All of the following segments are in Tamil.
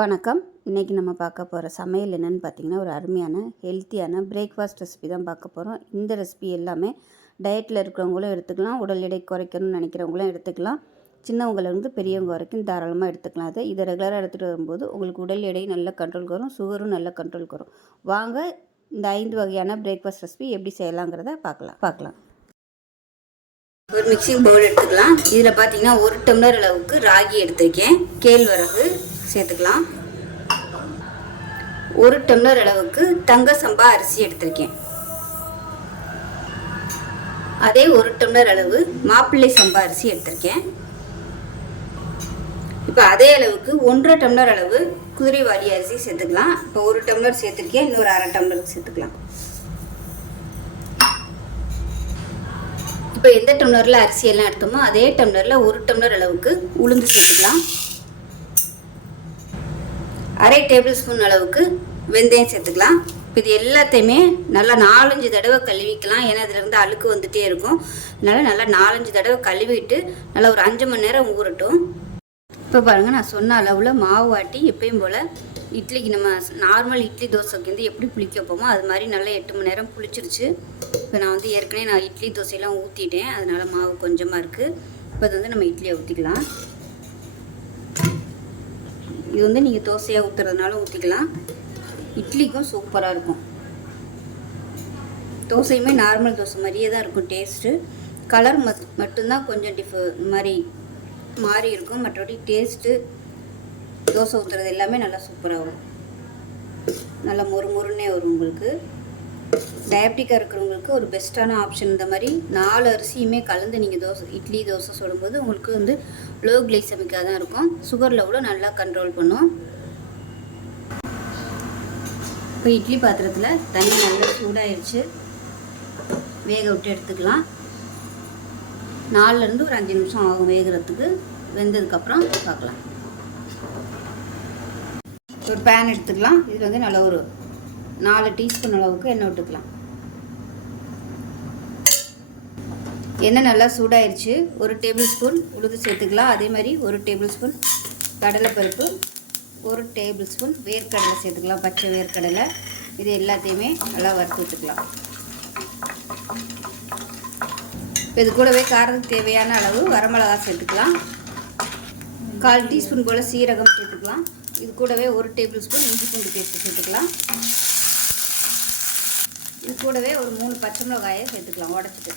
வணக்கம். இன்றைக்கி நம்ம பார்க்க போகிற சமையல் என்னென்னு பார்த்திங்கன்னா, ஒரு அருமையான ஹெல்த்தியான பிரேக்ஃபாஸ்ட் ரெசிபி தான் பார்க்க போகிறோம். இந்த ரெசிபி எல்லாமே டயட்டில் இருக்கிறவங்களும் எடுத்துக்கலாம், உடல் எடை குறைக்கணும்னு நினைக்கிறவங்களும் எடுத்துக்கலாம், சின்னவங்கலேருந்து பெரியவங்க வரைக்கும் தாராளமாக எடுத்துக்கலாம். இதை ரெகுலராக எடுத்துகிட்டு வரும்போது உங்களுக்கு உடல் எடை நல்ல கண்ட்ரோலுக்கு வரும், சுகரும் நல்ல கண்ட்ரோலுக்கு வரும். வாங்க இந்த 5 வகையான பிரேக்ஃபாஸ்ட் ரெசிபி எப்படி செய்யலாங்கிறத பார்க்கலாம். ஒரு மிக்சிங் பவுல் எடுத்துக்கலாம். இதில் பார்த்திங்கன்னா 1 டம்ளர் அளவுக்கு ராகி எடுத்திருக்கேன், கேழ்வரகு சேர்த்துக்கலாம். 1 டம்ளர் அளவுக்கு தங்க சம்பா அரிசி எடுத்திருக்கேன். அதே 1 டம்ளர் அளவு மாப்பிள்ளை சம்பா அரிசி எடுத்திருக்கேன். இப்போ அதே அளவுக்கு 1.5 டம்ளர் அளவு குதிரைவாலி அரிசி சேர்த்துக்கலாம். இப்போ 1 டம்ளர் சேர்த்துருக்கேன், இன்னொரு 1/2 டம்ளருக்கு சேர்த்துக்கலாம். இப்போ எந்த டம்ளரில் அரிசி எல்லாம் எடுத்தோமோ அதே டம்ளரில் 1 டம்ளர் அளவுக்கு உளுந்து சேர்த்துக்கலாம். 1/2 டேபிள் ஸ்பூன் அளவுக்கு வெந்தயம் சேர்த்துக்கலாம். இப்போ இது எல்லாத்தையுமே நல்லா 4-5 தடவை கழுவிக்கலாம், ஏன்னா இதிலேருந்து அழுக்கு வந்துகிட்டே இருக்கும். அதனால் நல்லா 4-5 தடவை கழுவிட்டு நல்லா ஒரு 5 மணி நேரம் ஊறட்டும். இப்போ பாருங்கள், நான் சொன்ன அளவில் மாவு ஆட்டி எப்பயும் போல் இட்லிக்கு நம்ம நார்மல் இட்லி தோசைக்கு வந்து எப்படி புளிக்க வைப்போமோ அது மாதிரி நல்லா 8 மணி நேரம் புளிச்சிருச்சு. இப்போ நான் ஏற்கனவே இட்லி தோசையெல்லாம் ஊற்றிட்டேன், அதனால் மாவு கொஞ்சமாக இருக்குது. இப்போ அது நம்ம இட்லியை ஊற்றிக்கலாம். இது நீங்கள் தோசையாக ஊற்றுறதுனால ஊற்றிக்கலாம், இட்லிக்கும் சூப்பராக இருக்கும். தோசையுமே நார்மல் தோசை மாதிரியே தான் இருக்கும் டேஸ்ட்டு. கலர் மட்டும்தான் கொஞ்சம் மாதிரி மாறி இருக்கும், மற்றபடி டேஸ்ட்டு தோசை ஊற்றுறது எல்லாமே நல்லா சூப்பராக வரும், நல்லா மொறுன்னே வரும். உங்களுக்கு டயபெட்டிக்காக இருக்கிறவங்களுக்கு ஒரு பெஸ்ட்டான ஆப்ஷன். இந்த மாதிரி 4 அரிசியுமே கலந்து நீங்கள் இட்லி தோசை சுடும்போது உங்களுக்கு லோ கிளைசமிக்காக தான் இருக்கும், சுகர் லெவலை நல்லா கண்ட்ரோல் பண்ணும். இப்போ இட்லி பாத்திரத்தில் தண்ணி நல்லா சூடாகிடுச்சு, வேக விட்டு எடுத்துக்கலாம். 4லேருந்து ஒரு 5 நிமிஷம் ஆகும் வேகிறதுக்கு. வெந்ததுக்கப்புறம் பார்க்கலாம். ஒரு பேன் எடுத்துக்கலாம். இதில் நல்லா ஒரு 4 டீஸ்பூன் அளவுக்கு எண்ணெய் விட்டுக்கலாம். எண்ணெய் நல்லா சூடாயிருச்சு. 1 டேபிள் ஸ்பூன் உளுந்து சேர்த்துக்கலாம். அதே மாதிரி 1 டேபிள் ஸ்பூன் கடலைப்பருப்பு, 1 டேபிள் ஸ்பூன் வேர்க்கடலை சேர்த்துக்கலாம், பச்சை வேர்க்கடலை. இது எல்லாத்தையுமே நல்லா வறுத்து விட்டுக்கலாம். இப்போ இது கூடவே காரத்துக்கு தேவையான அளவு வரமிளகா சேர்த்துக்கலாம். 1/4 டீஸ்பூன் போல் சீரகம் சேர்த்துக்கலாம். இது கூடவே 1 டேபிள் ஸ்பூன் இஞ்சி பூண்டு பேஸ்ட்டு சேர்த்துக்கலாம். இது கூடவே ஒரு 3 பச்சை மிளகாயை சேர்த்துக்கலாம் உடச்சிட்டு.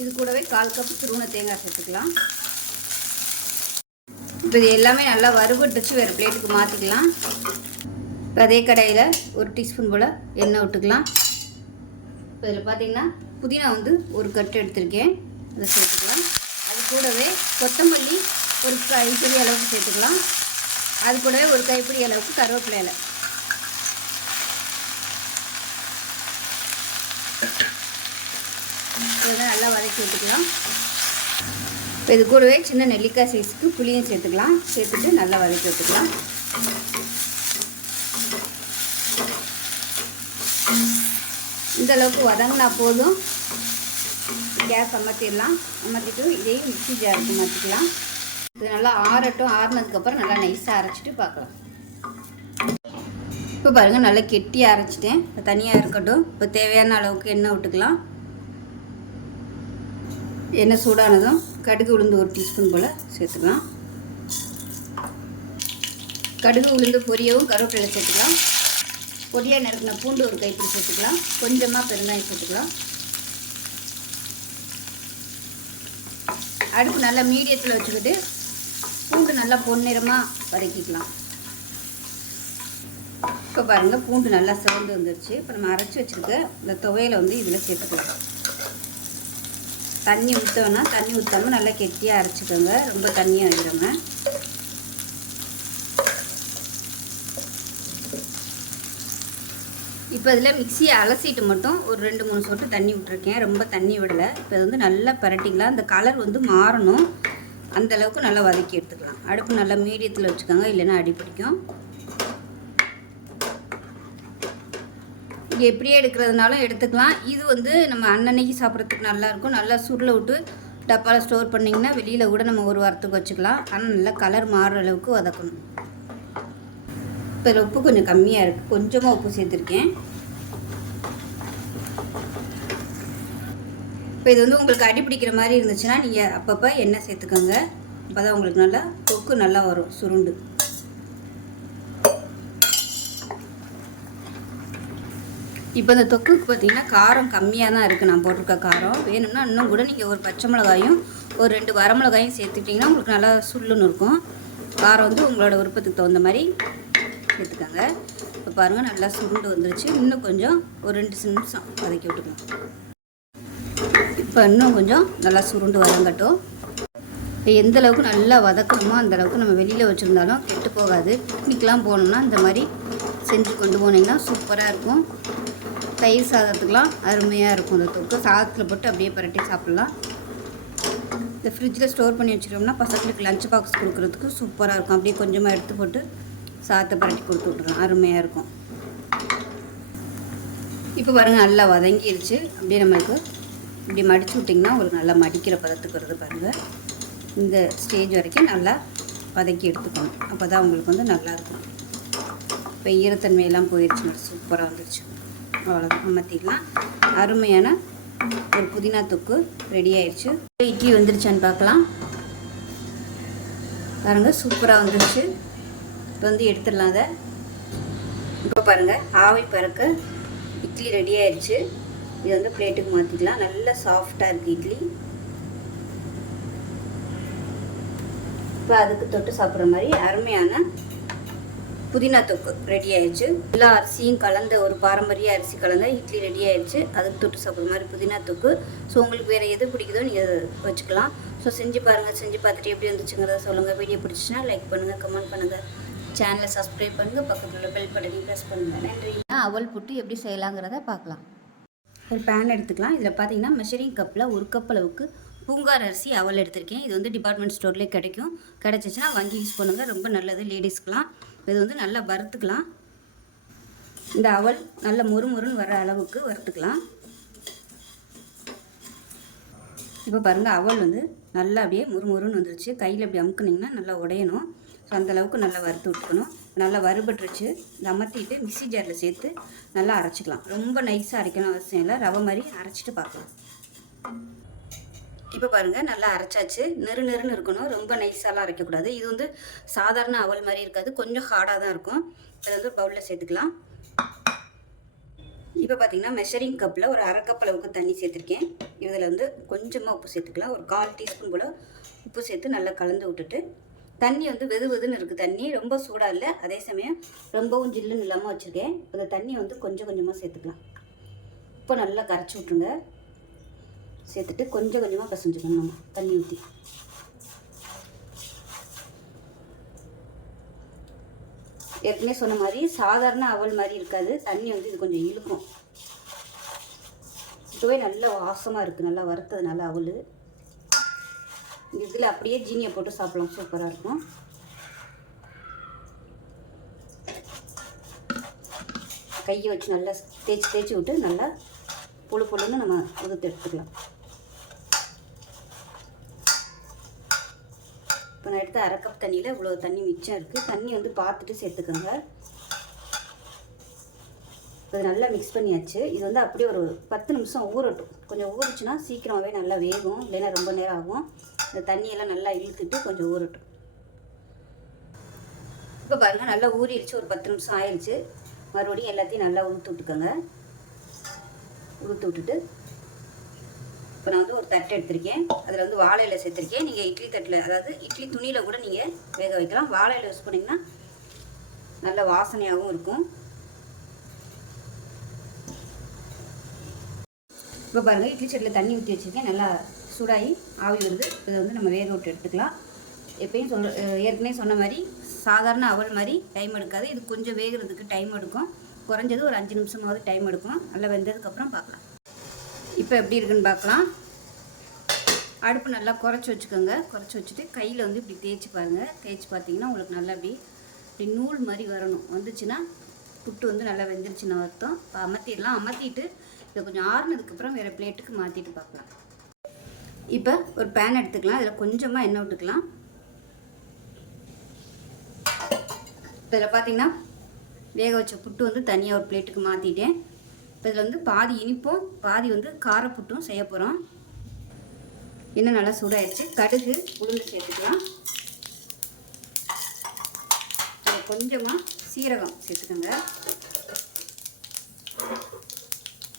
இது கூடவே 1/4 கப் துருவன தேங்காய் சேர்த்துக்கலாம். இப்போ இது எல்லாமே நல்லா வறுபட்டுச்சு, வேறு பிளேட்டுக்கு மாற்றிக்கலாம். இப்போ அதே கடாயில் 1 டீஸ்பூன் போல் எண்ணெய் விட்டுக்கலாம். இப்போ இதில் பார்த்திங்கன்னா புதினா 1 கட்டு எடுத்திருக்கேன், அதை சேர்த்துக்கலாம். அது கூடவே கொத்தமல்லி ஒரு கைப்பிடி அளவுக்கு சேர்த்துக்கலாம். அது கூடவே ஒரு கைப்பிடி அளவுக்கு கருவேப்பிலை இலை. இதெல்லாம் நல்லா வதக்கி விட்டுக்கலாம். இப்போ இது கூடவே சின்ன நெல்லிக்காய் சைஸுக்கு புளியும் சேர்த்துக்கலாம். சேர்த்துட்டு நல்லா வதக்கி விட்டுக்கலாம். இந்த அளவுக்கு வதங்கினா போதும். கேஸ் அமர்த்திடலாம். அமர்த்திட்டு இதையும் மிக்ஸி ஜாருக்கு மாற்றிக்கலாம். இது நல்லா ஆறட்டும். ஆறுனதுக்கப்புறம் நல்லா நைஸாக அரைச்சிட்டு பார்க்கலாம். இப்போ பாருங்கள், நல்லா கெட்டியாக அரைச்சிட்டேன். இப்போ தனியாக இருக்கட்டும். இப்போ தேவையான அளவுக்கு எண்ணெய் விட்டுக்கலாம். எண்ணெய் சூடானதும் கடுகு உளுந்து 1 டீஸ்பூன் போல் சேர்த்துக்கலாம். கடுகு உளுந்து பொரியவும் கருவேப்பிலை சேர்த்துக்கலாம். பொடியாக நறுக்கின பூண்டு ஒரு கைப்பிடி சேர்த்துக்கலாம். கொஞ்சமாக பெருங்காயம் சேர்த்துக்கலாம். அடுப்பு நல்லா மீடியத்தில் வச்சுக்கிட்டு பூண்டு நல்லா பொன்னிறமாக வதக்கிக்கலாம். இப்போ பாருங்கள், பூண்டு நல்லா சிவந்து வந்துடுச்சு. இப்போ நம்ம அரைச்சி வச்சுருக்க இந்த துவையலை இதில் சேர்த்துக்கலாம். தண்ணி ஊற்றோன்னா தண்ணி ஊற்றாமல் நல்லா கெட்டியாக அரைச்சிக்கோங்க, ரொம்ப தண்ணியாக வைக்கிறோங்க. இப்போ இதில் மிக்சியை அலசிட்டு மட்டும் ஒரு 2-3 சொட்டு தண்ணி விட்டுருக்கேன், ரொம்ப தண்ணி விடலை. இப்போ இது நல்லா பரட்டிக்கலாம். அந்த கலர் மாறணும், அந்தளவுக்கு நல்லா வதக்கி எடுத்துக்கலாம். அடுப்பு நல்லா மீடியத்தில் வச்சுக்கோங்க, இல்லைன்னா அடி பிடிக்கும். இங்கே எப்படியே எடுக்கிறதுனாலும் எடுத்துக்கலாம். இது வந்து நம்ம அன்னன்னைக்கு சாப்பிட்றதுக்கு நல்லாயிருக்கும். நல்லா சுருளை விட்டு டப்பாவில் ஸ்டோர் பண்ணிங்கன்னா வெளியில் கூட நம்ம ஒரு வாரத்துக்கு வச்சுக்கலாம். ஆனால் நல்லா கலர் மாறுற அளவுக்கு வதக்கணும். இப்போ இதில் உப்பு கொஞ்சம் கம்மியாக இருக்குது, கொஞ்சமாக உப்பு சேர்த்துருக்கேன். இப்போ இது வந்து உங்களுக்கு அடி பிடிக்கிற மாதிரி இருந்துச்சுன்னா நீங்கள் அப்பப்போ எண்ணெய் சேர்த்துக்கோங்க. அப்போ தான் உங்களுக்கு நல்லா தொக்கு நல்லா வரும் சுருண்டு. இப்போ இந்த தொக்குக்கு பார்த்திங்கன்னா காரம் கம்மியாக தான் இருக்குது. நான் போட்டிருக்க காரம் வேணும்னா இன்னும் கூட நீங்கள் ஒரு பச்சை மிளகாயும் ஒரு 2 வரமிளகாயும் சேர்த்துக்கிட்டிங்கன்னா உங்களுக்கு நல்லா சுள்ளுன்னு இருக்கும். காரம் வந்து உங்களோட விருப்பத்துக்கு தகுந்த மாதிரி சேர்த்துக்கோங்க. இப்போ பாருங்கள் நல்லா சுருண்டு வந்துருச்சு. இன்னும் கொஞ்சம் ஒரு 2 நிமிஷம் வதக்கி விட்டுக்கலாம். இப்போ இன்னும் கொஞ்சம் நல்லா சுருண்டு வதங்கட்டும். இப்போ எந்த அளவுக்கு நல்லா வதக்கணுமோ அந்த அளவுக்கு நம்ம வெளியில் வச்சுருந்தாலும் கெட்டு போகாது. பிக்னிக்லாம் போனோம்னா இந்த மாதிரி செஞ்சு கொண்டு போனீங்கன்னா சூப்பராக இருக்கும். தயிர் சாதத்துக்கெலாம் அருமையாக இருக்கும். இந்த தொக்கு சாதத்தில் போட்டு அப்படியே பரட்டி சாப்பிட்லாம். இந்த ஃப்ரிட்ஜில் ஸ்டோர் பண்ணி வச்சுட்டோம்னா பசங்களுக்கு லஞ்ச் பாக்ஸ் கொடுக்குறதுக்கு சூப்பராக இருக்கும். அப்படியே கொஞ்சமாக எடுத்து போட்டு சாதத்தை பரட்டி கொடுத்து விட்ருலாம், அருமையாக இருக்கும். இப்போ பாருங்கள் நல்லா வதங்கிடுச்சு. அப்படியே நம்மளுக்கு இப்படி மடித்து விட்டிங்கன்னா உங்களுக்கு நல்லா மடிக்கிற பதத்துக்கு வருது பாருங்கள். இந்த ஸ்டேஜ் வரைக்கும் நல்லா வதக்கி எடுத்துக்கணும். அப்போ தான் உங்களுக்கு வந்து நல்லாயிருக்கும். இப்போ ஈரத்தன்மையெல்லாம் போயிடுச்சு, சூப்பராக வந்துடுச்சு. அவ்வளோதான், அமர்த்திடலாம். அருமையான ஒரு புதினா தொக்கு ரெடி ஆயிடுச்சு. இட்லி வந்துருச்சான்னு பார்க்கலாம். பாருங்கள் சூப்பராக வந்துருச்சு. இப்போ வந்து எடுத்துடலாம் அதை. இப்போ பாருங்கள் ஆவி பறக்க இட்லி ரெடி ஆயிடுச்சு. இது வந்து பிளேட்டுக்கு மாற்றிக்கலாம். நல்லா சாஃப்டாக இருக்குது இட்லி. இப்போ அதுக்கு தொட்டு சாப்பிட்ற மாதிரி அருமையான புதினா தொக்கு ரெடி ஆயிடுச்சு. எல்லா அரிசியும் கலந்த ஒரு பாரம்பரிய அரிசி கலந்த இட்லி ரெடி ஆயிடுச்சு. அதுக்கு தொட்டு சாப்பிட்ற மாதிரி புதினா தொக்கு. ஸோ உங்களுக்கு வேறு எது பிடிக்குதோ நீங்கள் வச்சுக்கலாம். ஸோ செஞ்சு பாருங்கள். செஞ்சு பார்த்துட்டு எப்படி வந்துச்சுங்கிறத சொல்லுங்கள். வீடியோ பிடிச்சிச்சுன்னா லைக் பண்ணுங்கள், கமெண்ட் பண்ணுங்கள், சேனலை சப்ஸ்கிரைப் பண்ணுங்கள், பக்கத்தில் உள்ள பெல் பட்டனையும் ப்ரெஸ் பண்ணுங்கள். நன்றி. அவல் புட்டு எப்படி செய்யலாங்கிறத பார்க்கலாம். ஒரு பேன் எடுத்துக்கலாம். இதில் பார்த்தீங்கன்னா மெஷரிங் கப்பில் 1 கப் அளவுக்கு பூங்கார் அரிசி அவல் எடுத்திருக்கேன். இது வந்து டிபார்ட்மெண்ட் ஸ்டோர்லேயே கிடைக்கும். கிடச்சிச்சின்னா வாங்கி யூஸ் பண்ணுங்கள், ரொம்ப நல்லது லேடிஸ்க்கெலாம். இது வந்து நல்லா வறுத்துக்கலாம். இந்த அவல் நல்ல முறுமுறுன்னு வர அளவுக்கு வறுத்துக்கலாம். இப்போ பாருங்கள் அவல் வந்து நல்லா அப்படியே முறுமுறுன்னு வந்துருச்சு. கையில் அப்படி அமுக்குனிங்கன்னா நல்லா உடையணும். ஸோ அந்தளவுக்கு நல்லா வறுத்து விட்டுக்கணும். நல்லா வறுபட்டுருச்சு. இதை அமர்த்திட்டு மிக்ஸி ஜாரில் சேர்த்து நல்லா அரைச்சிக்கலாம். ரொம்ப நைஸாக அரைக்கணும் அவசியம் இல்லை, ரவை மாதிரி அரைச்சிட்டு பார்க்கலாம். இப்போ பாருங்கள் நல்லா அரைச்சாச்சு. நெருன்னு இருக்கணும், ரொம்ப நைஸாலாம் அரைக்கக்கூடாது. இது வந்து சாதாரண அவல் மாதிரி இருக்காது, கொஞ்சம் ஹார்டாக தான் இருக்கும். இதை வந்து ஒரு பவுலில் சேர்த்துக்கலாம். இப்போ பார்த்தீங்கன்னா மெஷரிங் கப்பில் ஒரு 1/2 கப் அளவுக்கு தண்ணி சேர்த்துருக்கேன். இதில் வந்து கொஞ்சமாக உப்பு சேர்த்துக்கலாம். ஒரு 1/4 டீஸ்பூன் போல் உப்பு சேர்த்து நல்லா கலந்து விட்டுட்டு, தண்ணி வந்து வெதுன்னு இருக்குது. தண்ணி ரொம்ப சூடாக இல்லை, அதே சமயம் ரொம்பவும் ஜில்லுன்னு இல்லாமல் வச்சுருக்கேன். அந்த தண்ணியை வந்து கொஞ்சம் கொஞ்சமாக சேர்த்துக்கலாம். இப்போ நல்லா கரைச்சி விட்ருங்க. சேர்த்துட்டு கொஞ்சம் கொஞ்சமாக பிசைஞ்சுக்கணும். நம்ம தண்ணி ஊற்றி ஏற்கனவே சொன்ன மாதிரி சாதாரண அவல் மாதிரி இருக்காது. தண்ணி வந்து இது கொஞ்சம் இழுக்கும். இதுவே நல்ல வாசமாக இருக்குது. நல்லா வறுத்ததுனால அவல் இதில் அப்படியே ஜீனியை போட்டு சாப்பிடலாம், சூப்பராக இருக்கும். கையை வச்சு நல்லா தேய்ச்சி விட்டு நல்லா புழுன்னு நம்ம உதுத்து எடுத்துக்கலாம். இப்போ நான் எடுத்த 1/2 கப் தண்ணியில் இவ்வளோ தண்ணி மிச்சம் இருக்குது. தண்ணி வந்து பார்த்துட்டு சேர்த்துக்கோங்க. இப்போ நல்லா மிக்ஸ் பண்ணியாச்சு. இது வந்து அப்படியே ஒரு 10 நிமிஷம் ஊறட்டும். கொஞ்சம் ஊறிச்சுன்னா சீக்கிரமாகவே நல்லா வேகும், இல்லைன்னா ரொம்ப நேரம் ஆகும். இந்த தண்ணியெல்லாம் நல்லா இழுத்துட்டு கொஞ்சம் ஊறட்டும். இப்போ பாருங்கள் நல்லா ஊறிடுச்சு. ஒரு 10 நிமிஷம் ஆயிடுச்சு. மறுபடியும் எல்லாத்தையும் நல்லா ஊற்றி விட்டுக்கோங்க. ஊற்றி விட்டுட்டு இப்போ நான் வந்து ஒரு தட்டு எடுத்திருக்கேன். அதில் வந்து வாழை இலை சேர்த்துருக்கேன். நீங்கள் இட்லி தட்டில், அதாவது இட்லி துணியில் கூட நீங்கள் வேக வைக்கலாம். வாழை இலை யூஸ் பண்ணிங்கன்னா நல்ல வாசனையாகவும் இருக்கும். இப்போ பாருங்கள் இட்லி சட்டியில் தண்ணி ஊற்றி வச்சுருக்கேன். நல்லா சூடாகி ஆவி வருது. இதை வந்து நம்ம வேக விட்டு எடுத்துக்கலாம். எப்பயும் ஏற்கனவே சொன்ன மாதிரி சாதாரண அவல் மாதிரி டைம் எடுக்காது. இது கொஞ்சம் வேகிறதுக்கு டைம் எடுக்கும். குறைஞ்சது ஒரு 5 நிமிஷமாவது டைம் எடுக்கும். நல்லா வெந்ததுக்கப்புறம் பார்க்கலாம். இப்போ எப்படி இருக்குன்னு பார்க்கலாம். அடுப்பு நல்லா குறைச்சி வச்சுக்கோங்க. குறைச்சி வச்சுட்டு கையில் வந்து இப்படி தேய்ச்சி பாருங்கள். தேய்ச்சி பார்த்தீங்கன்னா உங்களுக்கு நல்லா இப்படி நூல் மாதிரி வரணும். வந்துச்சுன்னா புட்டு வந்து நல்லா வெந்துருச்சுன்னு அர்த்தம். இப்போ அமர்த்திடலாம். அமர்த்திட்டு இதை கொஞ்சம் ஆறுனதுக்கப்புறம் வேறு பிளேட்டுக்கு மாற்றிட்டு பார்க்கலாம். இப்போ ஒரு பேன் எடுத்துக்கலாம். அதில் கொஞ்சமாக எண்ணெய் விட்டுக்கலாம். இதில் பார்த்தீங்கன்னா வேக வச்ச புட்டு வந்து தனியாக ஒரு பிளேட்டுக்கு மாற்றிட்டேன். இப்போ இதில் வந்து பாதி இனிப்பும் பாதி வந்து காரப்புட்டும் செய்ய போகிறோம். இன்னும் நல்லா சூடாயிடுச்சு. கடுகு உளுந்து சேர்த்துக்கலாம். கொஞ்சமாக சீரகம் சேர்த்துக்கோங்க.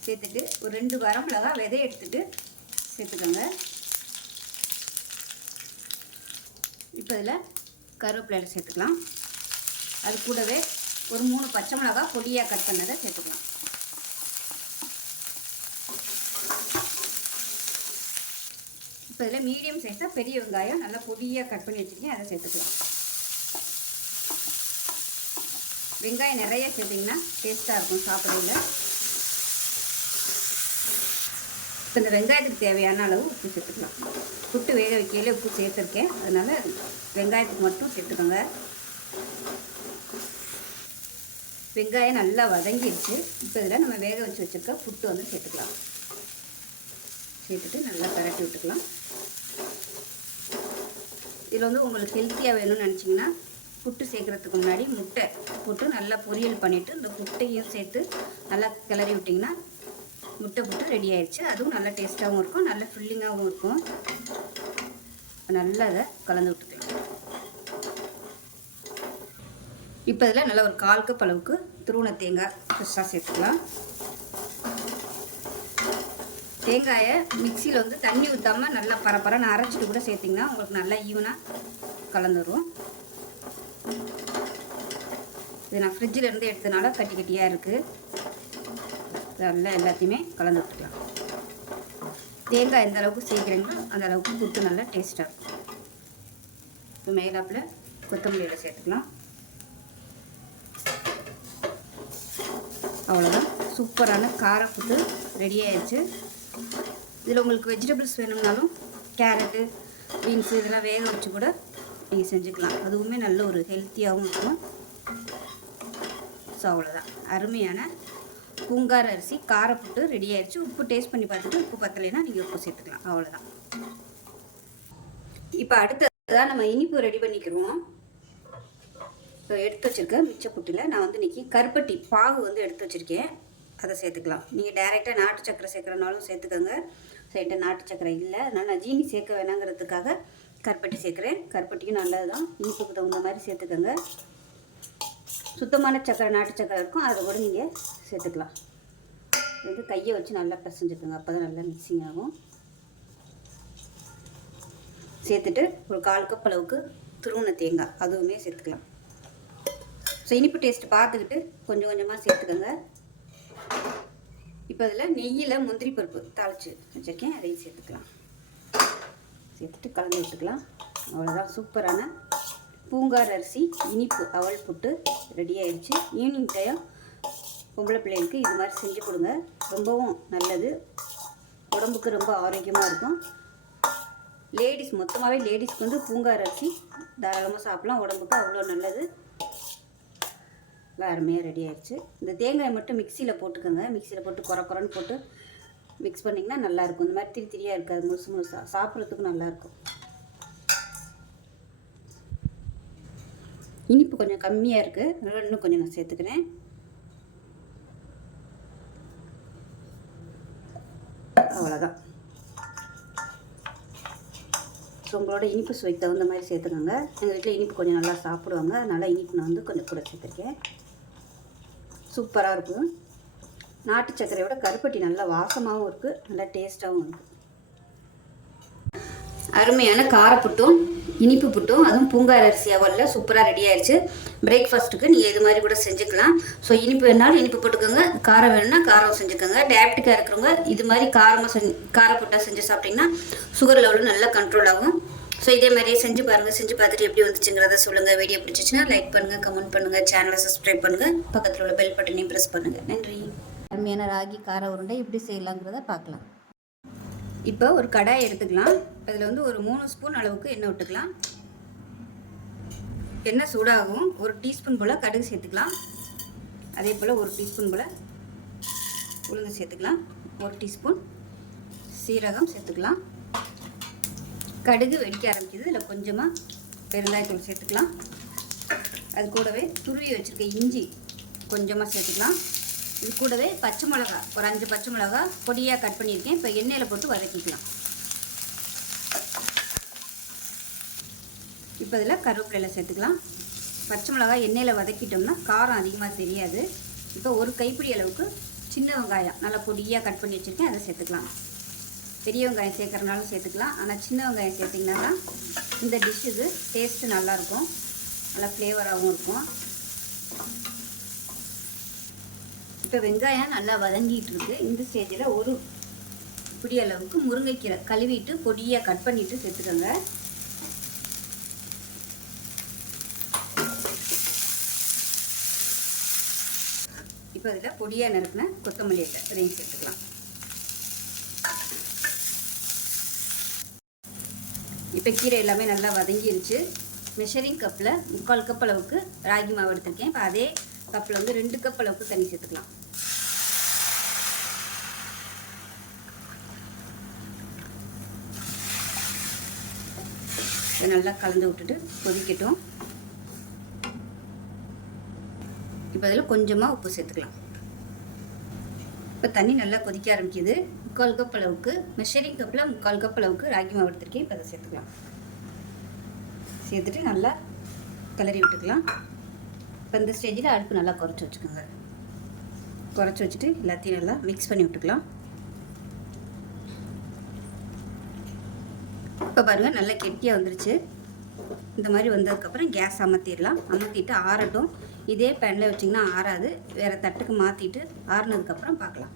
சேர்த்துட்டு ஒரு 2 வரமிளகா விதை எடுத்துட்டு சேர்த்துக்கோங்க. இப்போ இதில் கருவேப்பிலை சேர்த்துக்கலாம். அது கூடவே ஒரு 3 பச்சை மிளகா பொடியாக கட் பண்ணதை சேர்த்துக்கலாம். இப்போ இதில் மீடியம் சைஸாக பெரிய வெங்காயம் நல்லா பொடியாக கட் பண்ணி வச்சுருக்கேன், அதை சேர்த்துக்கலாம். வெங்காயம் நிறைய சேர்த்திங்கன்னா டேஸ்ட்டாக இருக்கும் சாப்பிடையில். இப்போ இந்த வெங்காயத்துக்கு தேவையான அளவு உப்பு சேர்த்துக்கலாம். புட்டு வேக வைக்கையிலே உப்பு சேர்த்துருக்கேன், அதனால் வெங்காயத்துக்கு மட்டும் சேர்த்துக்கோங்க. வெங்காயம் நல்லா வதங்கிடுச்சு. இப்போ இதில் நம்ம வேக வச்சு வச்சுருக்க புட்டு வந்து சேர்த்துக்கலாம். சேர்த்துட்டு நல்லா பரட்டி விட்டுக்கலாம். இதில் வந்து உங்களுக்கு ஹெல்த்தியாக வேணும்னு நினச்சிங்கன்னா புட்டு சேர்க்குறதுக்கு முன்னாடி முட்டை போட்டு நல்லா பொரியல் பண்ணிவிட்டு இந்த முட்டையும் சேர்த்து நல்லா கிளறி விட்டிங்கன்னா முட்டை புட்டு ரெடி ஆயிடுச்சு. அதுவும் நல்லா டேஸ்ட்டாகவும் இருக்கும், நல்ல ஃபில்லிங்காகவும் இருக்கும். நல்லா அதை கலந்து விட்டுக்கலாம். இப்போ இதில் நல்லா ஒரு 1/4 கப் அளவுக்கு துருவன தேங்காய் ஃப்ரெஷ்ஷாக சேர்த்துக்கலாம். தேங்காயை மிக்சியில் வந்து தண்ணி ஊற்றாமல் நல்லா பரப்பரன்னு அரைச்சிட்டு கூட சேர்த்திங்கன்னா உங்களுக்கு நல்லா ஈவனாக கலந்துடும். இது நான் ஃப்ரிட்ஜில் இருந்து எடுத்தனால கட்டி கட்டியாக இருக்குது. நல்லா எல்லாத்தையுமே கலந்து விட்டுக்கலாம். தேங்காய் எந்த அளவுக்கு சேர்க்குறீங்களோ அந்த அளவுக்கு புட்டு நல்லா டேஸ்ட்டாக இருக்கும். இப்போ மேலாப்பில் கொத்தமல்லியில் சேர்த்துக்கலாம். அவ்வளோதான், சூப்பரான காரப்புட்டு ரெடி ஆயிடுச்சு. இதில் உங்களுக்கு வெஜிடபிள்ஸ் வேணும்னாலும் கேரட்டு, பீன்ஸு இதெல்லாம் வேக வச்சு கூட நீங்கள் செஞ்சுக்கலாம். அதுவுமே நல்ல ஒரு ஹெல்த்தியாகவும் இருக்கும். ஸோ அவ்வளோதான், அருமையான பூங்கார் அரிசி காரப்புட்டு ரெடி ஆயிடுச்சு. உப்பு டேஸ்ட் பண்ணி பார்த்துட்டு உப்பு பத்தலைன்னா நீங்கள் உப்பு சேர்த்துக்கலாம். அவ்வளோதான். இப்போ அடுத்ததான் நம்ம இனிப்பு ரெடி பண்ணிக்கிடுவோம். இப்போ எடுத்து வச்சுருக்க மிச்ச புட்டில் நான் வந்து இன்றைக்கி கருப்பட்டி பாகு வந்து எடுத்து வச்சுருக்கேன், அதை சேர்த்துக்கலாம். நீங்கள் டைரெக்டாக நாட்டு சக்கரை சேர்க்குறனாலும் சேர்த்துக்கோங்க. சைட்டை நாட்டு சக்கரை இல்லை, அதனால் நான் ஜீனி சேர்க்க வேணாங்கிறதுக்காக கருப்பட்டி சேர்க்குறேன். கருப்பட்டியும் நல்லது தான், இனிப்புக்கு தகுந்த மாதிரி சேர்த்துக்கோங்க. சுத்தமான சக்கரை நாட்டு சக்கரை இருக்கும், அதை கூட நீங்கள் சேர்த்துக்கலாம். இது கையை வச்சு நல்லா பிசைஞ்சுக்கோங்க, அப்போ தான் நல்லா மிக்சிங் ஆகும். சேர்த்துட்டு ஒரு 1/4 கப் அளவுக்கு துருவன தேங்காய் அதுவுமே சேர்த்துக்கலாம். ஸோ இனிப்பு டேஸ்ட்டு பார்த்துக்கிட்டு கொஞ்சம் கொஞ்சமாக சேர்த்துக்கோங்க. இப்போ இதில் நெய்யில் முந்திரி பருப்பு தாளித்து வச்சுருக்கேன், அதையும் சேர்த்துக்கலாம். சேர்த்துட்டு கலந்து விட்டுக்கலாம். அவ்வளோதான், சூப்பரான பூங்கார் அரிசி இனிப்பு அவல் புட்டு ரெடி ஆயிடுச்சு. ஈவினிங் டைம் பொம்பளை பிள்ளைகளுக்கு இது மாதிரி செஞ்சு கொடுங்க, ரொம்பவும் நல்லது, உடம்புக்கு ரொம்ப ஆரோக்கியமாக இருக்கும். லேடிஸ் மொத்தமாகவே லேடிஸ்க்கு வந்து பூங்கார் அரிசி தாராளமாக சாப்பிட்லாம், உடம்புக்கு அவ்வளோ நல்லது. அருமையாக ரெடி ஆயிடுச்சு. இந்த தேங்காயை மட்டும் மிக்சியில் போட்டுக்கோங்க. மிக்சியில் போட்டு குறன்னு போட்டு மிக்ஸ் பண்ணிங்கன்னா நல்லாயிருக்கும். இந்த மாதிரி திரியாக இருக்காது, முழுசு முழுசாக சாப்பிட்றதுக்கும் நல்லாயிருக்கும். இனிப்பு கொஞ்சம் கம்மியாக இருக்குது, அதனால் இன்னும் கொஞ்சம் நான் சேர்த்துக்கிறேன். அவ்வளோதான். ஸோ உங்களோட இனிப்பு சுவைக்கு தகுந்த மாதிரி சேர்த்துக்கோங்க. எங்கள் வீட்டில் இனிப்பு கொஞ்சம் நல்லா சாப்பிடுவாங்க, அதனால் இனிப்பு நான் வந்து கொஞ்சம் கூட சேர்த்துருக்கேன். சூப்பராக இருக்கும். நாட்டு சர்க்கரையோட கருப்பட்டி நல்லா வாசமாகவும் இருக்குது, நல்லா டேஸ்ட்டாகவும் இருக்குது. அருமையான காரப்புட்டும் இனிப்பு புட்டும் அதுவும் பூங்கார் அரிசி அவலில் சூப்பராக ரெடி ஆயிடுச்சு. பிரேக்ஃபாஸ்ட்டுக்கு நீங்கள் இது மாதிரி கூட செஞ்சுக்கலாம். ஸோ இனிப்பு வேணாலும் இனிப்பு போட்டுக்கோங்க, காரம் வேணும்னா காரம் செஞ்சுக்கோங்க. டயபெட்டிக்காக இருக்கிறவங்க இது மாதிரி காரப்புட்டாக செஞ்சு சாப்பிட்டிங்கன்னா சுகர் லெவலும் நல்லா கண்ட்ரோல் ஆகும். ஸோ இதே மாதிரியே செஞ்சு பாருங்கள். செஞ்சு பார்த்துட்டு எப்படி வந்துச்சுங்கிறத சொல்லுங்கள். வீடியோ பிடிச்சிச்சுன்னா லைக் பண்ணுங்கள், கமெண்ட் பண்ணுங்கள், சேனலை சப்ஸ்கிரைப் பண்ணுங்கள், பக்கத்தில் உள்ள பெல் பட்டனையும் ப்ரெஸ் பண்ணுங்கள். நன்றி. அருமையான ராகி கார உருண்டை எப்படி செய்யலாங்கிறத பார்க்கலாம். இப்போ ஒரு கடாய் எடுத்துக்கலாம். அதில் வந்து ஒரு 3 ஸ்பூன் அளவுக்கு எண்ணெய் விட்டுக்கலாம். எண்ணெய் சூடாகும். ஒரு டீஸ்பூன் போல் கடுகு சேர்த்துக்கலாம். அதே போல் 1 டீஸ்பூன் போல் உளுந்து சேர்த்துக்கலாம். 1 டீஸ்பூன் சீரகம் சேர்த்துக்கலாம். கடுகு வெடிக்க ஆரம்பிக்குது. இதில் கொஞ்சமாக பெருங்காயத்தூள் சேர்த்துக்கலாம். அது கூடவே துருவி வச்சுருக்க இஞ்சி கொஞ்சமாக சேர்த்துக்கலாம். இது கூடவே பச்சை மிளகா ஒரு 5 பச்சை மிளகா பொடியாக கட் பண்ணியிருக்கேன். இப்போ எண்ணெயில் போட்டு வதக்கிக்கலாம். இப்போ இதில் கருவேப்பிலையில் சேர்த்துக்கலாம். பச்சை மிளகா எண்ணெயில் வதக்கிட்டோம்னா காரம் அதிகமாக தெரியாது. இப்போ ஒரு கைப்பிடி அளவுக்கு சின்ன வெங்காயம் நல்லா பொடியாக கட் பண்ணி வச்சுருக்கேன், அதை சேர்த்துக்கலாம். பெரிய வெங்காயம் சேர்க்குறனாலும் சேர்த்துக்கலாம். ஆனால் சின்ன வெங்காயம் சேர்த்திங்கன்னா தான் இந்த டிஷ்ஷுக்கு டேஸ்ட்டு நல்லாயிருக்கும், நல்லா ஃப்ளேவராகவும் இருக்கும். இப்போ வெங்காயம் நல்லா வதங்கிட்டு இருக்கு. இந்த ஸ்டேஜில் ஒரு பிடி அளவுக்கு முருங்கைக்கீரை கழுவிட்டு பொடியாக கட் பண்ணிவிட்டு சேர்த்துக்கோங்க. இப்போ இதில் பொடியாக நறுக்கின கொத்தமல்லி இதையும் சேர்த்துக்கலாம். இப்போ கீரை எல்லாமே நல்லா வதங்கிருச்சு. மெஷரிங் கப்பில் 3/4 கப் அளவுக்கு ராகி மாவு எடுத்திருக்கேன். இப்போ அதே கப்பில் வந்து 2 கப் அளவுக்கு தண்ணி சேர்த்துக்கலாம். இதை நல்லா கலந்து விட்டுட்டு கொதிக்கட்டும். இப்போ அதில் கொஞ்சமாக உப்பு சேர்த்துக்கலாம். இப்போ தண்ணி நல்லா கொதிக்க ஆரம்பிக்குது. 3/4 கப் அளவுக்கு மெஷரிங் கப்பில் 3/4 கப் அளவுக்கு ராகி மாவு எடுத்திருக்கேன். இப்போ அதை சேர்த்துக்கலாம். சேர்த்துட்டு நல்லா கிளறி விட்டுக்கலாம். இப்போ இந்த ஸ்டேஜில் அடுப்பு நல்லா குறைச்சி வச்சுக்கோங்க. குறைச்சி வச்சுட்டு எல்லாத்தையும் நல்லா மிக்ஸ் பண்ணி விட்டுக்கலாம். இப்போ பாருங்கள் நல்லா கெட்டியாக வந்துருச்சு. இந்த மாதிரி வந்ததுக்கப்புறம் கேஸ் அமர்த்திடலாம். அமர்த்திட்டு ஆறட்டும். இதே பேனில் வச்சிங்கன்னா ஆறாது, வேறு தட்டுக்கு மாற்றிட்டு ஆறுனதுக்கப்புறம் பார்க்கலாம்.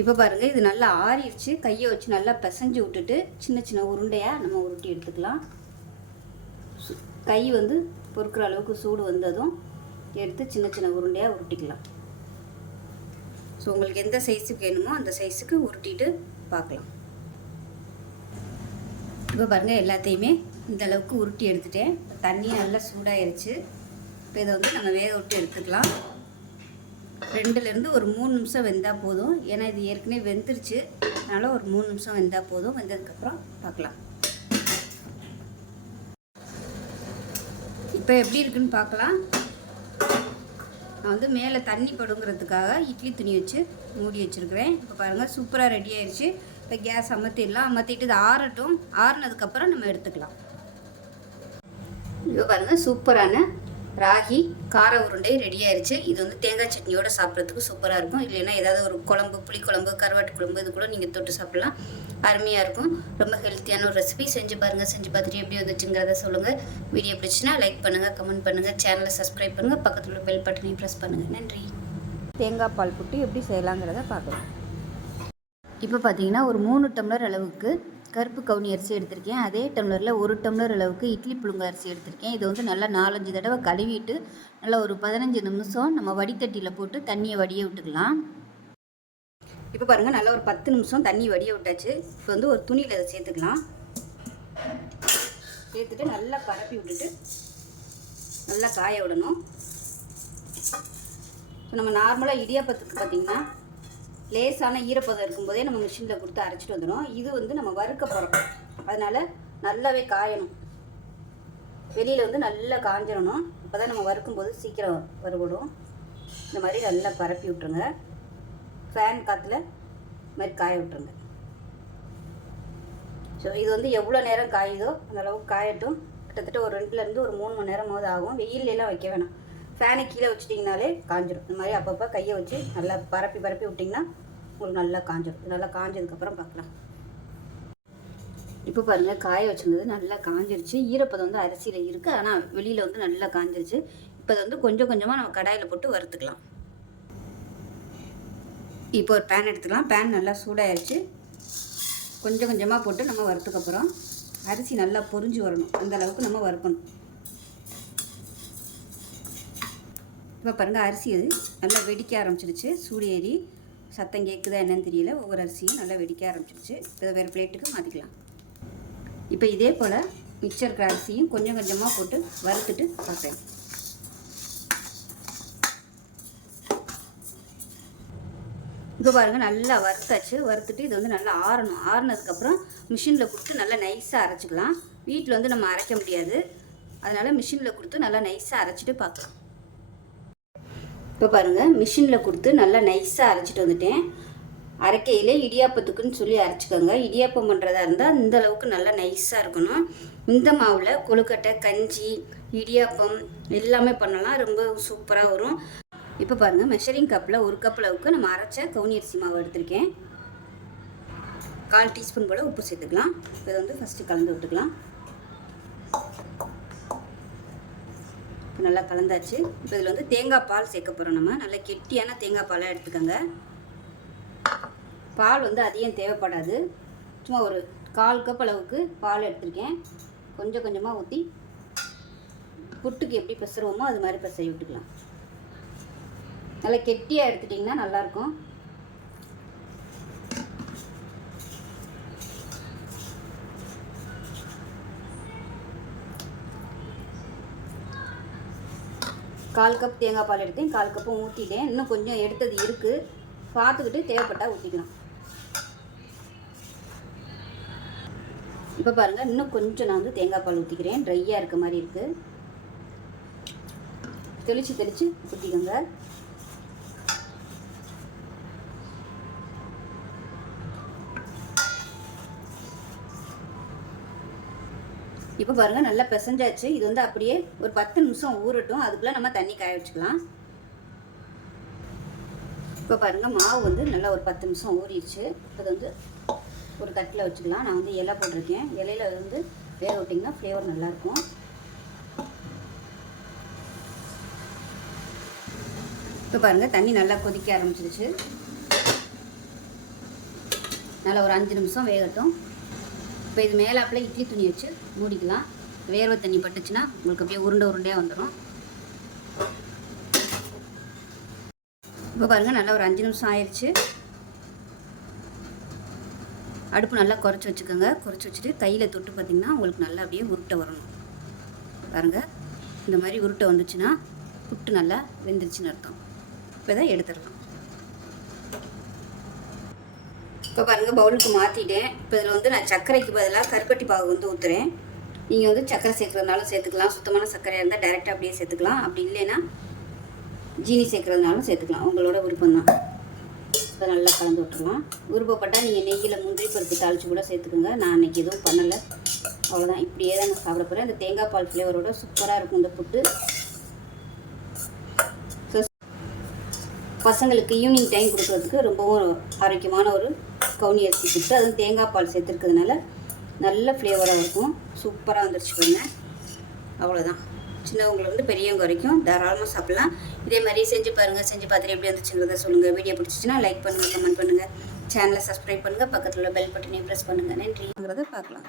இப்போ பாருங்கள் இது நல்லா ஆறிடுச்சு. கையை வச்சு நல்லா பிசைஞ்சு விட்டுட்டு சின்ன சின்ன உருண்டையாக நம்ம உருட்டி எடுத்துக்கலாம். கை வந்து பொறுக்கிற அளவுக்கு சூடு வந்ததும் எடுத்து சின்ன சின்ன உருண்டையாக உருட்டிக்கலாம். ஸோ உங்களுக்கு எந்த சைஸுக்கு வேணுமோ அந்த சைஸுக்கு உருட்டிட்டு பார்க்கலாம். இப்போ பாருங்கள் எல்லாத்தையுமே இந்த அளவுக்கு உருட்டி எடுத்துட்டேன். தண்ணி நல்லா சூடாயிருச்சு. இப்போ இதை வந்து நம்ம வேக விட்டு எடுத்துக்கலாம். 2லேருந்து ஒரு 3 நிமிஷம் வெந்தால் போதும். ஏன்னா இது ஏற்கனவே வெந்துருச்சு, அதனால் ஒரு 3 நிமிஷம் வெந்தால் போதும். வெந்ததுக்கப்புறம் பார்க்கலாம். இப்போ எப்படி இருக்குன்னு பார்க்கலாம். நான் வந்து மேலே தண்ணி படுங்கிறதுக்காக இட்லி துணி வச்சு மூடி வச்சுருக்கிறேன். இப்போ பாருங்கள் சூப்பராக ரெடி ஆயிடுச்சு. இப்போ கேஸ் அமர்த்திடலாம். அமர்த்திட்டு இது ஆறட்டும். ஆறுனதுக்கப்புறம் நம்ம எடுத்துக்கலாம். இப்போ பாருங்கள் சூப்பரான ராகி கார உருண்டை ரெடி ஆயிடுச்சு. இது வந்து தேங்காய் சட்னியோடு சாப்பிட்றதுக்கு சூப்பராக இருக்கும். இல்லைன்னா ஏதாவது ஒரு குழம்பு, புளிக்குழம்பு, கருவாட்டு குழம்பு இது கூட நீங்கள் தொட்டு சாப்பிட்லாம். அருமையாக இருக்கும். ரொம்ப ஹெல்த்தியான ஒரு ரெசிபி. செஞ்சு பாருங்கள். செஞ்சு பார்த்துட்டு எப்படி வந்துச்சுங்கிறத சொல்லுங்கள். வீடியோ பிடிச்சின்னா லைக் பண்ணுங்கள், கமெண்ட் பண்ணுங்கள், சேனலை சப்ஸ்கிரைப் பண்ணுங்கள், பக்கத்தில் உள்ள பெல் பட்டனையும் ப்ரெஸ் பண்ணுங்கள். நன்றி. தேங்காய் பால் புட்டு எப்படி செய்யலாங்கிறத பார்க்கலாம். இப்போ பார்த்தீங்கன்னா ஒரு 3 டம்ளர் அளவுக்கு கருப்பு கவுனி அரிசி எடுத்திருக்கேன். அதே டம்ளரில் 1 டம்ளர் அளவுக்கு இட்லி புழுங்க அரிசி எடுத்திருக்கேன். இதை வந்து நல்லா 4-5 தடவை கழுவிட்டு நல்லா ஒரு 15 நிமிஷம் நம்ம வடித்தட்டியில் போட்டு தண்ணியை வடிய விட்டுக்கலாம். இப்போ பாருங்கள் நல்லா ஒரு 10 நிமிஷம் தண்ணி வடிய விட்டாச்சு. இப்போ வந்து ஒரு துணியில் அதை சேர்த்துக்கலாம். சேர்த்துட்டு நல்லா பரப்பி விட்டுட்டு நல்லா காய விடணும். இப்போ நம்ம நார்மலாக இடியாப்பத்துக்கு பார்த்திங்கன்னா லேசான ஈரப்பதம் இருக்கும்போதே நம்ம மிஷினில் கொடுத்து அரைச்சிட்டு வந்துடும். இது வந்து நம்ம வறுக்க போகிறோம், அதனால் நல்லாவே காயணும். வெளியில் வந்து நல்லா காஞ்சிடணும். அப்போ தான் நம்ம வறுக்கும்போது சீக்கிரம் வறுபடும். இந்த மாதிரி நல்லா பரப்பி விட்ருங்க. ஃபேன் காற்றுல இந்த மாதிரி காய விட்ருங்க. ஸோ இது வந்து எவ்வளோ நேரம் காயுதோ அந்த அளவுக்கு காயட்டும். கிட்டத்தட்ட ஒரு 2லேருந்து ஒரு 3 மணி நேரமாவது ஆகும். வெயிலெலாம் வைக்க வேணாம். ஃபேனை கீழே வச்சுட்டிங்கனாலே காஞ்சிடும். இந்த மாதிரி அப்பப்போ கையை வச்சு நல்லா பரப்பி விட்டிங்கன்னா உங்களுக்கு நல்லா காஞ்சிடும். நல்லா காஞ்சதுக்கப்புறம் பார்க்கலாம். இப்போ பாருங்கள் காய வச்சுருந்தது நல்லா காஞ்சிருச்சு. ஈரப்பதம் வந்து அரிசியில் இருக்குது, ஆனால் வெளியில் வந்து நல்லா காஞ்சிருச்சு. இப்போ அதை வந்து கொஞ்சம் கொஞ்சமாக நம்ம கடாயில் போட்டு வறுத்துக்கலாம். இப்போ ஒரு பேன் எடுத்துக்கலாம். பேன் நல்லா சூடாயிருச்சு. கொஞ்சம் கொஞ்சமாக போட்டு நம்ம வறுத்துக்கப்புறம் அரிசி நல்லா பொரிஞ்சு வரணும். அந்த அளவுக்கு நம்ம வறுக்கணும். இப்போ பாருங்கள் அரிசி அது நல்லா வெடிக்க ஆரம்பிச்சிருச்சு. சூடு ஏறி சத்தம் கேட்குதா என்னன்னு தெரியல. ஒவ்வொரு அரிசியும் நல்லா வெடிக்க ஆரம்பிச்சிருச்சு. இப்போ வேறு பிளேட்டுக்கு மாற்றிக்கலாம். இப்போ இதே போல் மிச்சம் இருக்கிற அரிசியும் கொஞ்சம் கொஞ்சமாக போட்டு வறுத்துட்டு பார்ப்பேன். இப்போ பாருங்கள் நல்லா வறுத்தாச்சு. வறுத்துட்டு இது வந்து நல்லா ஆறணும். ஆறுனதுக்கப்புறம் மிஷினில் கொடுத்து நல்லா நைஸாக அரைச்சிக்கலாம். வீட்டில் வந்து நம்ம அரைக்க முடியாது, அதனால் மிஷினில் கொடுத்து நல்லா நைஸாக அரைச்சிட்டு பார்க்கலாம். இப்போ பாருங்கள் மிஷினில் கொடுத்து நல்லா நைஸாக அரைச்சிட்டு வந்துட்டேன். அரைக்கையில் இடியாப்பத்துக்குன்னு சொல்லி அரைச்சிக்கோங்க. இடியாப்பம் பண்ணுறதா இருந்தால் இந்த அளவுக்கு நல்லா நைஸாக இருக்கணும். இந்த மாவில் கொழுக்கட்டை, கஞ்சி, இடியாப்பம் எல்லாமே பண்ணலாம், ரொம்ப சூப்பராக வரும். இப்போ பாருங்கள் மெஷரிங் கப்பில் 1 கப் அளவுக்கு நம்ம அரைச்ச கவுனி அரிசி மாவு எடுத்திருக்கேன். 1/4 டீஸ்பூன் போல் உப்பு சேர்த்துக்கலாம். இதை வந்து ஃபஸ்ட்டு கலந்து விட்டுக்கலாம். இப்போ நல்லா கலந்தாச்சு. இப்போ இதில் வந்து தேங்காய் பால் சேர்க்க போகிறோம். நம்ம நல்லா கெட்டியான தேங்காய் பாலாக எடுத்துக்கோங்க. பால் வந்து அதிகம் தேவைப்படாது, சும்மா ஒரு 1/4 கப் அளவுக்கு பால் எடுத்திருக்கேன். கொஞ்சம் கொஞ்சமாக ஊற்றி புட்டுக்கு எப்படி பிசைவோமோ அது மாதிரி பிசைய விட்டுக்கலாம். நல்லா கெட்டியாக எடுத்துட்டிங்கன்னா நல்லாயிருக்கும். கால் கப் தேங்காய் பால் எடுத்தேன், 1/4 கப்பும் ஊற்றிட்டேன். இன்னும் கொஞ்சம் எடுத்தது இருக்குது, பார்த்துக்கிட்டு தேவைப்பட்டால் ஊற்றிக்கலாம். இப்போ பாருங்கள் இன்னும் கொஞ்சம் நான் வந்து தேங்காய் பால் ஊற்றிக்கிறேன். ட்ரையாக இருக்க மாதிரி இருக்குது. தெளித்து ஊற்றிக்கோங்க. இப்போ பாருங்கள் நல்லா பிசைஞ்சாச்சு. இது வந்து அப்படியே ஒரு 10 நிமிஷம் ஊறட்டும். அதுக்குள்ளே நம்ம தண்ணி காய வச்சுக்கலாம். இப்போ பாருங்கள் மாவு வந்து நல்லா ஒரு 10 நிமிஷம் ஊறிடுச்சு. இப்போ வந்து ஒரு தட்டில் வச்சுக்கலாம். நான் வந்து இலை போட்டிருக்கேன். இலையில வந்து வேக விட்டிங்கன்னா ஃப்ளேவர் நல்லாயிருக்கும். இப்போ பாருங்கள் தண்ணி நல்லா கொதிக்க ஆரம்பிச்சிருச்சு. நல்லா ஒரு 5 நிமிஷம் வேகட்டும். இப்போ இது மேலாப்பில் இட்லி துணி வச்சு மூடிக்கலாம். வேர்வை தண்ணி பட்டுச்சுன்னா உங்களுக்கு அப்படியே உருண்டையாக வந்துடும். இப்போ பாருங்கள் நல்லா ஒரு 5 நிமிஷம் ஆயிடுச்சு. அடுப்பு நல்லா குறைச்சி வச்சுக்கோங்க. குறைச்சி வச்சுட்டு கையில் தொட்டு பார்த்திங்கன்னா உங்களுக்கு நல்லா அப்படியே உருட்டை வரணும். பாருங்கள் இந்த மாதிரி உருட்டை வந்துச்சுன்னா புட்டு நல்லா வெந்துருச்சுன்னு அர்த்தம். இப்போ தான் எடுத்துடலாம். இப்போ பாருங்கள் பவுலுக்கு மாற்றிட்டேன். இப்போ இதில் வந்து நான் சர்க்கரைக்கு பதிலாக கருப்பட்டி பாகு வந்து ஊற்றுறேன். நீங்கள் வந்து சர்க்கரை சேர்க்குறதுனாலும் சேர்த்துக்கலாம், சுத்தமான சர்க்கரையாக இருந்தால் டைரெக்டாக அப்படியே சேர்த்துக்கலாம். அப்படி இல்லைன்னா ஜீனி சேர்க்குறதுனாலும் சேர்த்துக்கலாம், உங்களோட விருப்பம் தான். இப்போ நல்லா கலந்து விட்டுருலாம். விருப்பப்பட்டால் நீங்கள் நெய்யில் முந்திரி பருப்பு தாளித்து கூட சேர்த்துக்கோங்க. நான் அன்றைக்கி எதுவும் பண்ணலை, அவ்வளோதான். இப்படியே தான் நான் சாப்பிட போகிறேன். இந்த தேங்காய் பால் ஃப்ளேவரோட சூப்பராக இருக்கும் இந்த புட்டு. பசங்களுக்கு ஈவினிங் டைம் கொடுக்குறதுக்கு ரொம்பவும் ஆரோக்கியமான ஒரு கவுனி அரிசி புட்டு. அதுவும் தேங்காய் பால் சேர்த்துருக்கிறதுனால நல்ல ஃப்ளேவராக இருக்கும். சூப்பராக வந்துருச்சு பாருங்க. அவ்வளோதான். சின்னவங்களை வந்து பெரியவங்க வரைக்கும் தாராளமாக சாப்பிட்லாம். இதே மாதிரி செஞ்சு பாருங்கள். செஞ்சு பார்த்துட்டு எப்படி வந்துச்சுங்கிறத சொல்லுங்கள். வீடியோ பிடிச்சிச்சின்னா லைக் பண்ணுங்கள், கமெண்ட் பண்ணுங்கள், சேனலை சப்ஸ்கிரைப் பண்ணுங்கள், பக்கத்தில் உள்ள பெல் பட்டனையும் ப்ரெஸ் பண்ணுங்கள். நன்றிங்கிறத பார்க்கலாம்.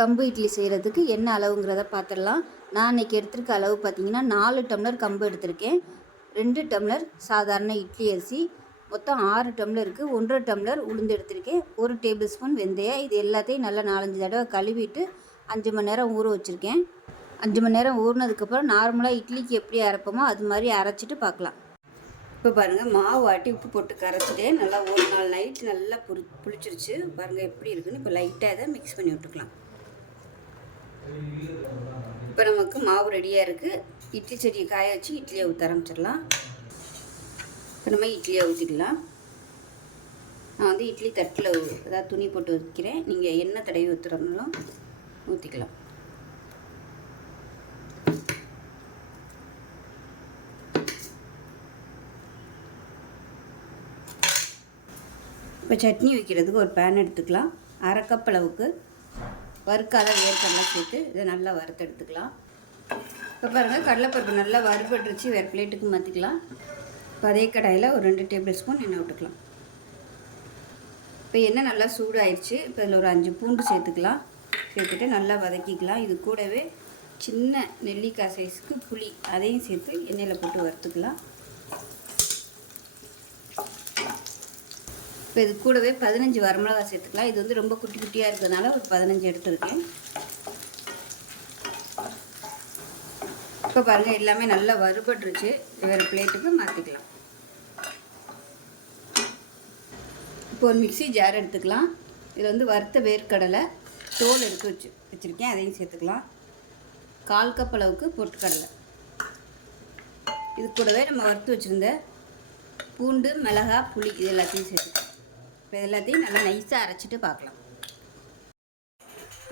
கம்பு இட்லி செய்கிறதுக்கு என்ன அளவுங்கிறத பார்த்துடலாம். நான் இன்றைக்கி எடுத்திருக்க அளவு பார்த்திங்கன்னா 4 டம்ளர் கம்பு எடுத்திருக்கேன். 2 டம்ளர் சாதாரண இட்லி அரிசி, மொத்தம் 6 டம்ளருக்கு 1.5 டம்ளர் உளுந்து எடுத்திருக்கேன். 1 டேபிள் ஸ்பூன் வெந்தயம். இது எல்லாத்தையும் நல்லா 4-5 தடவை கழுவிட்டு 5 மணி நேரம் ஊற வச்சுருக்கேன். 5 மணி நேரம் ஊறினதுக்கப்புறம் நார்மலாக இட்லிக்கு எப்படி அரைப்போமோ அது மாதிரி அரைச்சிட்டு பார்க்கலாம். இப்போ பாருங்கள் மாவு ஆட்டி உப்பு போட்டு கரைச்சிட்டேன். நல்லா ஒரு நாள் நைட் நல்லா புளிச்சிருச்சு. பாருங்கள் எப்படி இருக்குன்னு. இப்போ லைட்டாக இதை மிக்ஸ் பண்ணி விட்டுக்கலாம். இப்போ நமக்கு மாவு ரெடியாக இருக்குது. இட்லி செடியை காய வச்சு இட்லியை ஊற்ற ஆரம்பிச்சிடலாம். இப்போ நம்ம இட்லியை ஊற்றிக்கலாம். நான் வந்து இட்லி தட்டில் ஏதாவது துணி போட்டு வைக்கிறேன். நீங்கள் என்ன தடவி ஊற்றுறதுனாலும் ஊற்றிக்கலாம். இப்போ சட்னி வைக்கிறதுக்கு ஒரு பேன் எடுத்துக்கலாம். 1/2 கப் அளவுக்கு வறுக்காத வேர்க்கடலை சேர்த்து இதை நல்லா வறுத்து எடுத்துக்கலாம். இப்போ பாருங்கள் கடலைப்பருப்பு நல்லா வறுபட்டுருச்சு. வேறு பிளேட்டுக்கு மாற்றிக்கலாம். இப்போ அதே கடாயில் ஒரு 2 டேபிள் ஸ்பூன் எண்ணெய் விட்டுக்கலாம். இப்போ எண்ணெய் நல்லா சூடாயிடுச்சு. இப்போ இதில் ஒரு 5 பூண்டு சேர்த்துக்கலாம். சேர்த்துட்டு நல்லா வதக்கிக்கலாம். இது கூடவே சின்ன நெல்லிக்காய் சைஸுக்கு புளி அதையும் சேர்த்து எண்ணெயில் போட்டு வறுத்துக்கலாம். இப்போ இது கூடவே 15 வரமிளகா சேர்த்துக்கலாம். இது வந்து ரொம்ப குட்டி குட்டியாக இருக்கிறதுனால ஒரு 15 எடுத்துருக்கேன். இப்போ பாருங்கள் எல்லாமே நல்லா வறுபட்டுருச்சு. வேறு பிளேட்டுக்கு மாற்றிக்கலாம். இப்போ ஒரு மிக்ஸி ஜார் எடுத்துக்கலாம். இதில் வந்து வறுத்த வேர்க்கடலை தோல் எடுத்து வச்சுருக்கேன், அதையும் சேர்த்துக்கலாம். 1/4 கப் அளவுக்கு பொட்டுக்கடலை. இது கூடவே நம்ம வறுத்து வச்சுருந்த பூண்டு, மிளகாய், புளி இது எல்லாத்தையும் சேர்த்துக்கலாம். இப்போ எல்லாத்தையும் நல்லா நைஸாக அரைச்சிட்டு பார்க்கலாம்.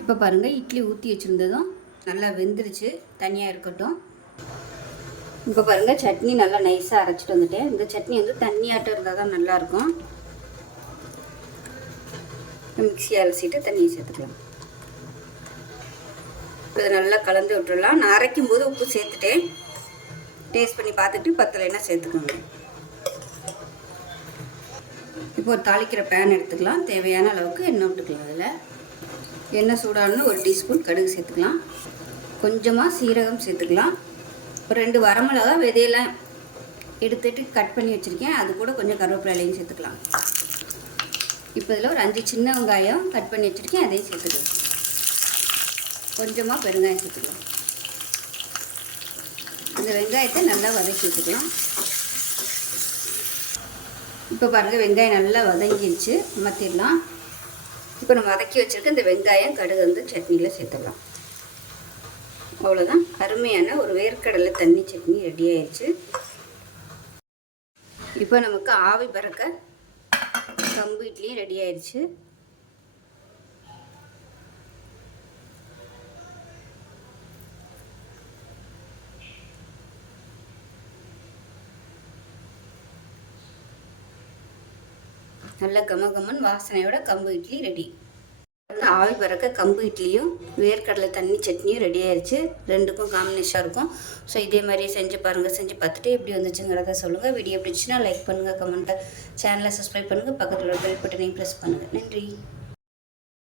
இப்போ பாருங்கள், இட்லி ஊற்றி வச்சுருந்ததும் நல்லா வெந்துருச்சு, தனியாக இருக்கட்டும். இப்போ பாருங்கள், சட்னி நல்லா நைஸாக அரைச்சிட்டு வந்துட்டேன். இந்த சட்னி வந்து தண்ணியாட்டம் இருந்தால் தான் நல்லாயிருக்கும். மிக்ஸியை அலசிட்டு தண்ணியை சேர்த்துக்கலாம். இப்போ இதை நல்லா கலந்து விட்டுடலாம். நான் அரைக்கும் போது உப்பு சேர்த்துட்டேன். டேஸ்ட் பண்ணி பார்த்துட்டு பத்தலைன்னா சேர்த்துக்கோங்க. இப்போ ஒரு தாளிக்கிற பேன் எடுத்துக்கலாம். தேவையான அளவுக்கு எண்ணெய் விட்டுக்கலாம். அதில் எண்ணெய் சூடானு 1 டீஸ்பூன் கடுகு சேர்த்துக்கலாம். கொஞ்சமாக சீரகம் சேர்த்துக்கலாம். ஒரு 2 வரமிளகா விதையெல்லாம் எடுத்துகிட்டு கட் பண்ணி வச்சுருக்கேன், அது கூட கொஞ்சம் கருவேப்பிலையும் சேர்த்துக்கலாம். இப்போ இதில் ஒரு 5 சின்ன வெங்காயம் கட் பண்ணி வச்சுருக்கேன், அதையும் சேர்த்துக்கலாம். கொஞ்சமாக பெருங்காயம் சேர்த்துக்கலாம். இந்த வெங்காயத்தை நல்லா வதக்கி வச்சுக்கலாம். இப்போ பாருங்கள், வெங்காயம் நல்லா வதங்கிடுச்சு, மாற்றிடலாம். இப்போ நம்ம வதக்கி வச்சுருக்க இந்த வெங்காயம் கடுகு வந்து சட்னியில் சேர்த்துடலாம். அவ்வளோதான், அருமையான ஒரு வேர்க்கடலை தண்ணி சட்னி ரெடி ஆயிடுச்சு. இப்போ நமக்கு ஆவி பறக்க கம்பு இட்லியும் ரெடி ஆயிடுச்சு. நல்ல கமகமன் வாசனையோட கம்பு இட்லி ரெடி. ஆவி பறக்க கம்பு இட்லியும் வேர்க்கடலை தண்ணி சட்னியும் ரெடி ஆயிடுச்சு. ரெண்டுக்கும் காம்பினேஷனாக இருக்கும். ஸோ இதே மாதிரியே செஞ்சு பாருங்கள். செஞ்சு பார்த்துட்டு எப்படி வந்துச்சுங்கிறத சொல்லுங்கள். வீடியோ பிடிச்சின்னா லைக் பண்ணுங்கள், கமெண்ட்டை, சேனலை சப்ஸ்கிரைப் பண்ணுங்கள், பக்கத்தில் பெல் பட்டனையும் ப்ரெஸ் பண்ணுங்கள். நன்றி.